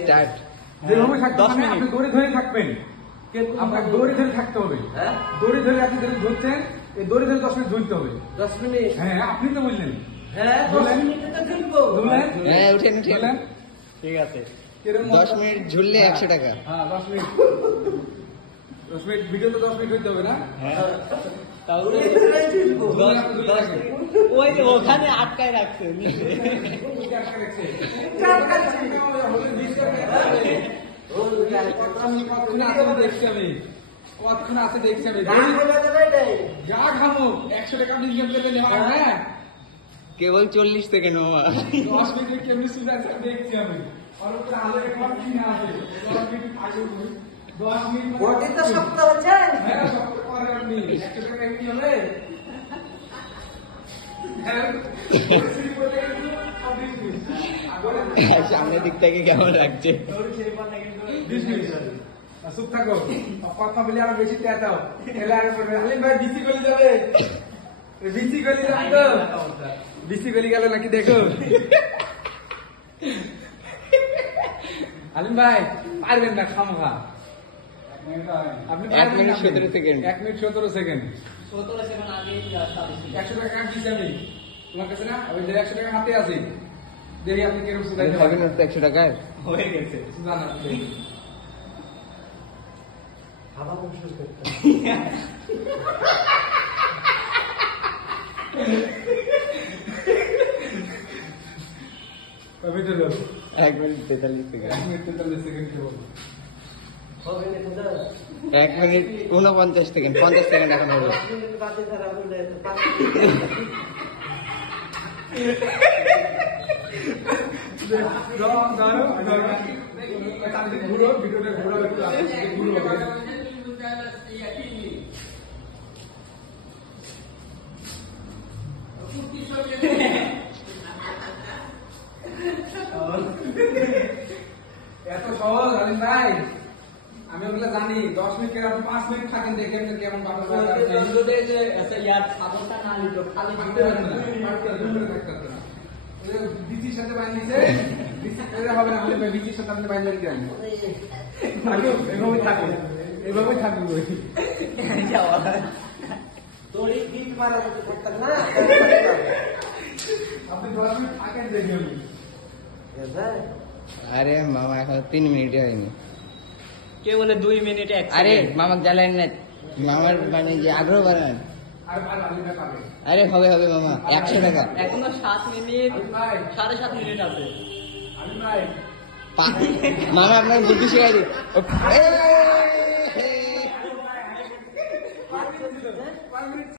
Start. যেভাবে থাকতে হবে আপনি দড়ি ধরে থাকবেন, আপনার দড়ি ধরে থাকতে হবে। দড়ি ধরে আপনি ধরছেন, এই দড়ি ধরে 10 মিনিট ঝুলতে হবে। 10 মিনিট? হ্যাঁ আপনি তো বললেন। হ্যাঁ 10 মিনিটে তো ঝুলবো। হ্যাঁ উঠেন বলেন ঠিক আছে। কিরকম 10 মিনিট ঝুললে 100 টাকা। হ্যাঁ 10 মিনিট 10 মিনিট ভিডিও তো 10 মিনিট হইতে হবে না? হ্যাঁ তাহলে ঝুলবো। ওই যে ওখানে আটকায় রাখছে নিচে। কতক্ষণ আছে দেখছি আমি। যা খামো 100 টাকা নিলাম পেলে নেওয়া হ্যাঁ কেবল 40 সেকেন্ড মামা। 10 মিনিট কেমনি সুবিধা আছে দেখছি আমি। আর উপরে আলো রেকর্ড কি না আছে 10 মিনিট আগে 10 মিনিট বডি তো শক্ত হচ্ছে। হ্যাঁ শক্ত করে আপনি 100 টাকা কি হবে? সামনের দিক থেকে কেমন লাগছে? চুপ থাকো, কথা বলে আরো বেশি চেঁচাও, এলে আরো পড়বে। আলিম ভাই বিসি গলি যাবে, বিসি গলি যাবে তো, বিসি গলি গেল নাকি দেখো। আলিম ভাই পারবেন না খামোখা, আপনি 1 minute 17 second. 1 minute 17 second. 17 second আগে 100 টাকা কাট দিচ্ছি আমি তোমার কাছে না, ওই যে 100 টাকা হাতে আছে, দেখি আপনি কিরকম সুদাইতে পারেন। 100 টাকায় হয়ে গেছে সুদান আছে। হাওয়া বসে করতে। কবে তো যাবো 1 মিনিট 43 সেকেন্ড। 1 মিনিট 43 সেকেন্ড কি বলবো? হবে না কোথা? 1 মিনিট 49 সেকেন্ড। 50 সেকেন্ড এখন হবে। 10 মিনিট বাদে ধরা বলে তো ঘুরো ভিডিওটা ঘুরো একটু ঘুরো এত সহজ আলিম ভাই, আমি ওগুলো জানি। 10 মিনিট কেন 5 মিনিট থাকেন দেখেন কেমন বাবা বিচির সাথে বাঁধিয়েছে, হবে না হলে বিচির সাথে আপনি বাঁধলেন কেন? এভাবে থাকুন, এভাবে থাকুন। তোর এই দিন মারা যেতে করতাম না। আপনি 10 মিনিট থাকেন দেখি আমি। আরে মামা এখন 3 মিনিটই হয়নি। কে বলে 2 মিনিটে? আরে মামাক জ্বালান না, মামার মানে যে আগ্রহ বাড়ান। আর আলিম ভাই পাবে। আরে হবে হবে মামা 100 টাকা। এখনো 7 মিনিট আলিম ভাই, 7.5 মিনিট আছে। আলিম ভাই মামা আপনার বুদ্ধি শিখাই দিই। 5 মিনিট